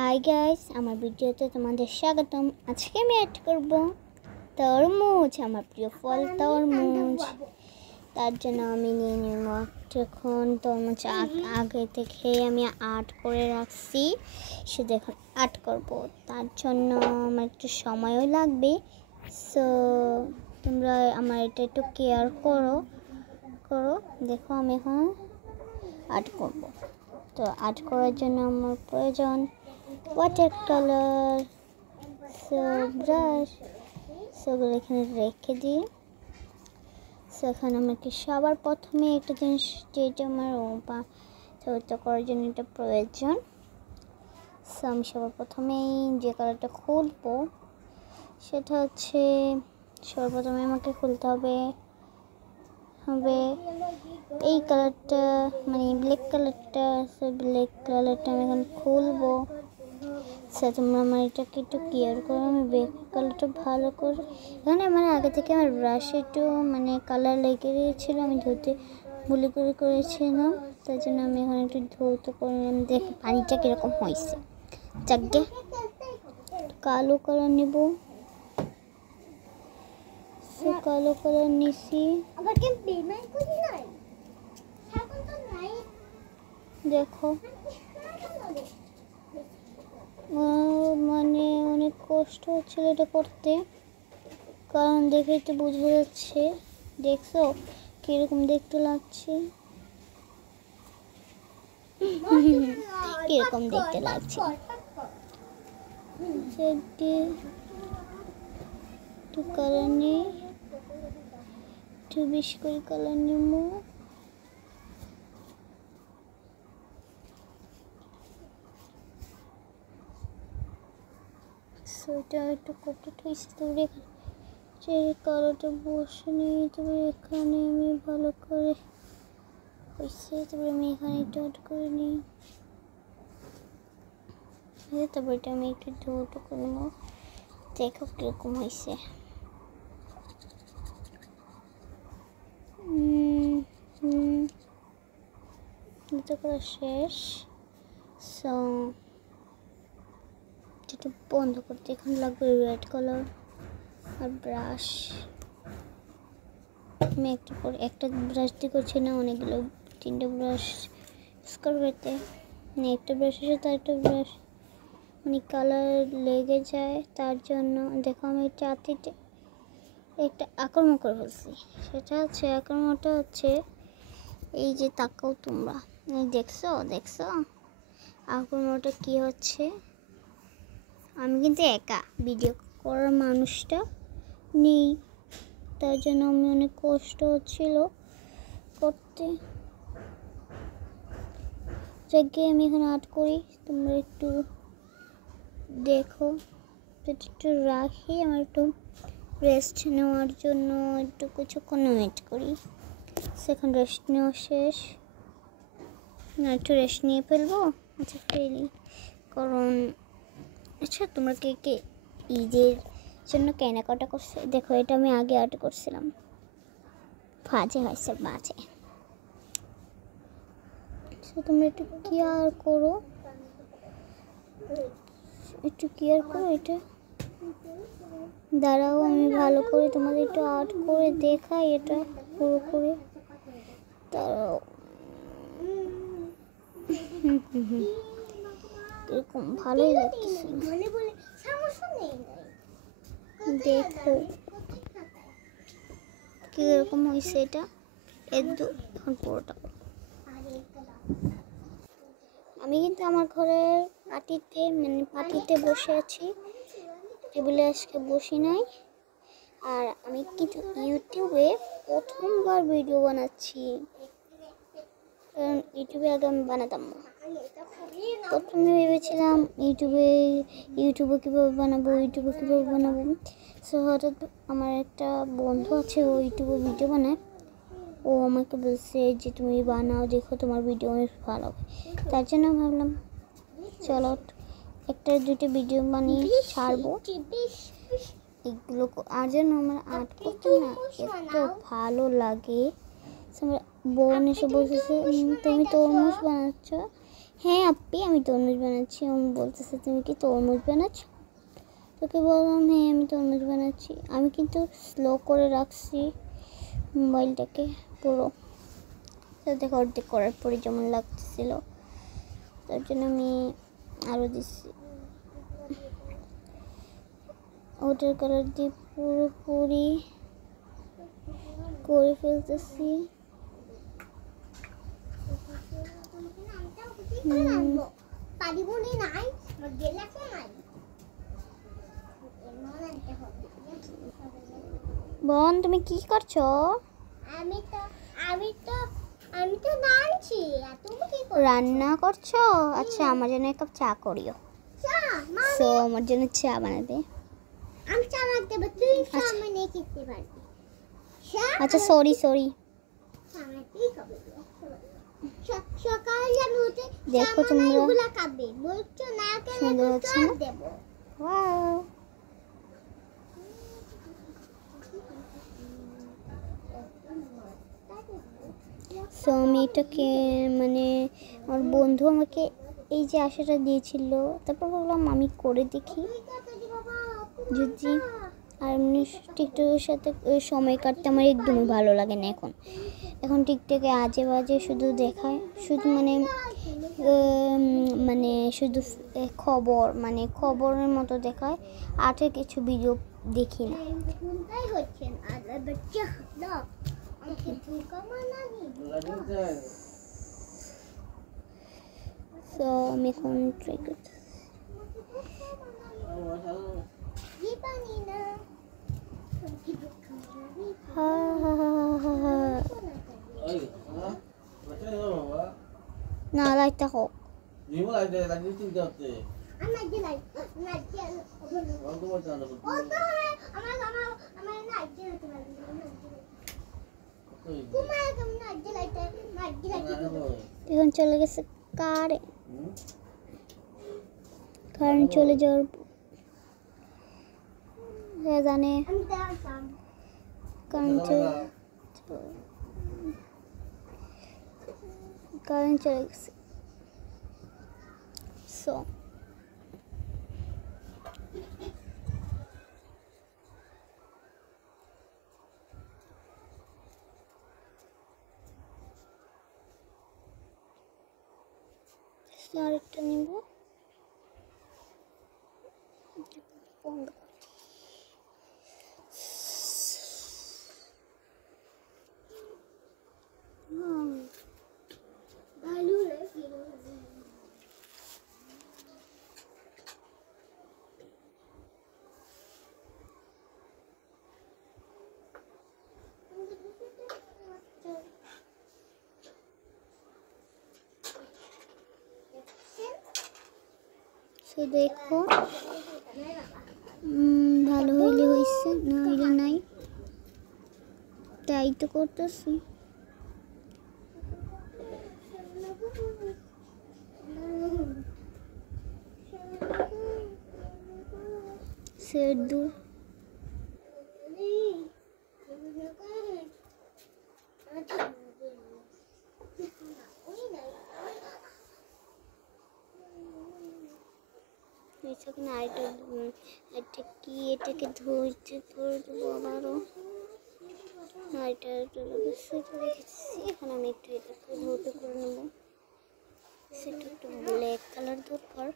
Hi guys, আমার ভিডিওতে তোমাদের স্বাগতম। আজকে আমি অ্যাড করব তরমুজ, আমার প্রিয় ফল তরমুজ। তার জন্য আমি নিয়ে নিব এখন তরমুজ। আগে থেকে আমি আর্ট করে রাখছি, শুধু এখন আর্ট করব। তার জন্য আমার একটু সময়ও লাগবে। সো তোমরা আমার এটা একটু কেয়ার করো। দেখো আমি এখন আর্ট করব। তো আর্ট করার জন্য আমার প্রয়োজন ওয়াটার কালার, ব্রাশ, সেগুলো এখানে রেখে দিই। সেখানে আমাকে সবার প্রথমে একটা জিনিস, যেটা আমার চরিত্র করার জন্য এটা প্রয়োজন। সো আমি সবার প্রথমেই যে কালারটা খুলবো সেটা হচ্ছে, সবার প্রথমে আমাকে খুলতে হবে এই কালারটা, মানে ব্ল্যাক কালারটা। ব্ল্যাক কালারটা আমি এখন খুলবো। তোমরা আমার এটাকে একটু কেয়ার করো, আমি ব্ল্যাক কালারটা ভালো করে। এখানে আমার আগে থেকে আমার ব্রাশে একটু মানে কালার লেগে গিয়েছিলো, আমি ধুতে ভুলে করেছিলাম। তার জন্য আমি এখন একটু ধৌত করলাম। দেখো পানিটা কীরকম হয়েছে। যাকে কালো কালার নেব, কালো কালার নিছি। দেখো মানে অনেক কষ্ট হচ্ছিল এটা করতে, কারণ দেখে তো বোঝা যাচ্ছে। দেখছো কিরকম দেখতে লাগছে, কিরকম দেখতে লাগছে। একটু কালার নেই, একটু বেশি করে কালার নেব। এটা একটু কপটা হয়েছে, তবে যে কালারটা বসে নেই। তবে এখানে আমি ভালো করে হয়েছে, তবে আমি এখানে একটু আট করে নিই। তারপর এটা আমি একটু ধৌত করে নেব। দেখো কীরকম হয়েছে। এটা করা শেষ। সো এটা বন্ধ করতে এখন লাগবে রেড কালার আর ব্রাশ। আমি একটা ব্রাশ দিয়ে করছি না, অনেকগুলো 3টে ব্রাশ ইউজ করবো। এতে একটা ব্রাশের সাথে আরেকটা ব্রাশ মানে কালার লেগে যায়, তার জন্য। দেখো আমি চাতিতে একটা আক্রমণ করে ফেলছি। সেটা হচ্ছে আক্রমণটা হচ্ছে এই যে, তাকাও তোমরা, দেখছো আক্রমণটা কি হচ্ছে। আমি কিন্তু একা ভিডিও করার মানুষটা নেই, তার জন্য আমি অনেক কষ্ট হচ্ছিল করতে। যাকে আমি এখানে আর্ট করি, তোমরা একটু দেখো। একটু রাখি, আমার একটু রেস্ট নেওয়ার জন্য একটু কিছুক্ষণ ওয়েট করি। সেখানে রেস্ট নেওয়া শেষ, না একটু রেস্ট নিয়ে ফেলবো। আচ্ছা ফেলি, কারণ আচ্ছা তোমরা কে ঈদের জন্য কেনাকাটা করছে? দেখো এটা আমি আগে আর্ট করছিলাম, বাজে হয়েছে বাজে। তোমরা একটু কেয়ার করো, এটা দাঁড়াও, আমি ভালো করে তোমাদের একটু আর্ট করে দেখাই। এটা পুরো করে দাঁড়াও। এরকম ভালোই লাগছে, দেখো কিরকম হয়েছে। এটা এখন পুরোটা আমি কিন্তু আমার ঘরের পাটিতে বসে আছি, টেবিলে আজকে বসি নাই। আর আমি কিন্তু ইউটিউবে প্রথমবার ভিডিও বানাচ্ছি, কারণ ইউটিউবে আগে আমি বানাতাম না। প্রথমে ভেবেছিলাম ইউটিউবে কীভাবে বানাবো। সো হঠাৎ আমার একটা বন্ধু আছে, ও ইউটিউবে ভিডিও বানায়। ও আমাকে বলছে যে তুমি বানাও, দেখো তোমার ভিডিও অনেক ভালো হবে। তার জন্য ভাবলাম চলো একটা দুটো ভিডিও বানিয়ে ছাড়বো। এগুলো আর যেন আমার আর্ট করতে না এত ভালো লাগে। বোন এসে বলতেছে তুমি তরমুজ বানাচ্ছ, হ্যাঁ আপ্পি, আমি তরমুজ বানাচ্ছি। আমি বলতেছে তুমি কি তরমুজ বানাচ্ছ? তোকে বললাম হ্যাঁ আমি তরমুজ বানাচ্ছি। আমি কিন্তু স্লো করে রাখছি মোবাইলটাকে পুরো, দেখো অর্ধেক করার পরে যেমন লাগতেছিল, তার জন্য আমি আরও দিচ্ছি। ওটার কালার দিয়ে পুরোপুরি করে ফেলতেছি। বোন তুমি কি করছো? আমি তো নাচছি। রান্না করছো? আচ্ছা আমার জন্য এক কাপ চা করিও। সো আমার জন্য চা বানাবে। আমি চা বানাতে দেব, তুই চা বানিয়ে খেতে পারবি। আচ্ছা সরি সকালে আমি উঠে দেখো তোমরা এগুলা খাবে, বলছো না কেন তো দেব। ওয়াও সো আমি এটাকে মানে আমার বন্ধু আমাকে এই যে আশাটা দিয়েছিল, তারপর ভাবলাম আমি করে দেখি যদি। আর এমনি টিকটকের সাথে সময় কাটতে আমার একদমই ভালো লাগে না এখন টিকটকে আজে বাজে শুধু দেখায়, শুধু মানে শুধু খবরের মতো দেখায়, আর কিছু ভিডিও দেখি না। So আমি এখন ট্রাই করতে না লাইটটা হোক। এখন চলে গেছে কারেন্ট চলে যাওয়ার জানে কারেন্ট চলে গেছে। সো আরেকটা নিব। দেখো ভালো হইলে হয়েছে, না হইলে নাই, তাই তো করতেছি। সেট দূর এটা কি, এটাকে ধরতে আবারও এখন আমি একটু এটাকে ধরতে করে নেবো। সেটা একটু ব্ল্যাক কালার দরকার।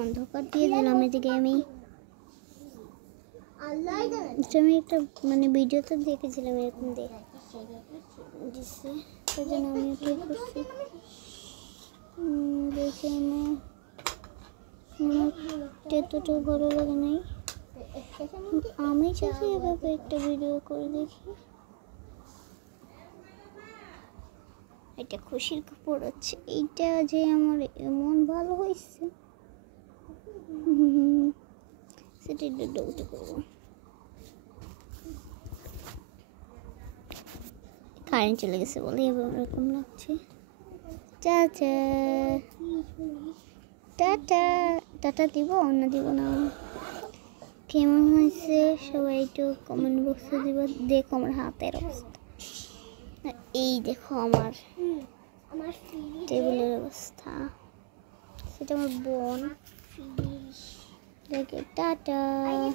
অন্ধকার দিয়ে দিলাম এদিকে। আমি একটা মানে ভিডিওতে দেখেছিলাম এরকম দিচ্ছে, সেই জন্য আমি এটাই করছি। দেখে আমার এতটাও ভালো লাগে নাই। আমি যদি এভাবে একটা ভিডিও করে দেখি, এটা খুশির খবর হচ্ছে এইটা যে আমার এমন ভালো হয়েছে সেটা ডাউট করবো। কারেন্ট চলে গেছে বলে এরকম লাগছে। টাটা টাটা টাটা দিব না দিব না, কেমন হয়েছে সবাই একটু কমেন্ট বক্সে দিব। দেখো আমার হাতের অবস্থা, এই দেখো আমার টেবিলের অবস্থা, সেটা আমার বোন দেখে। টাটা।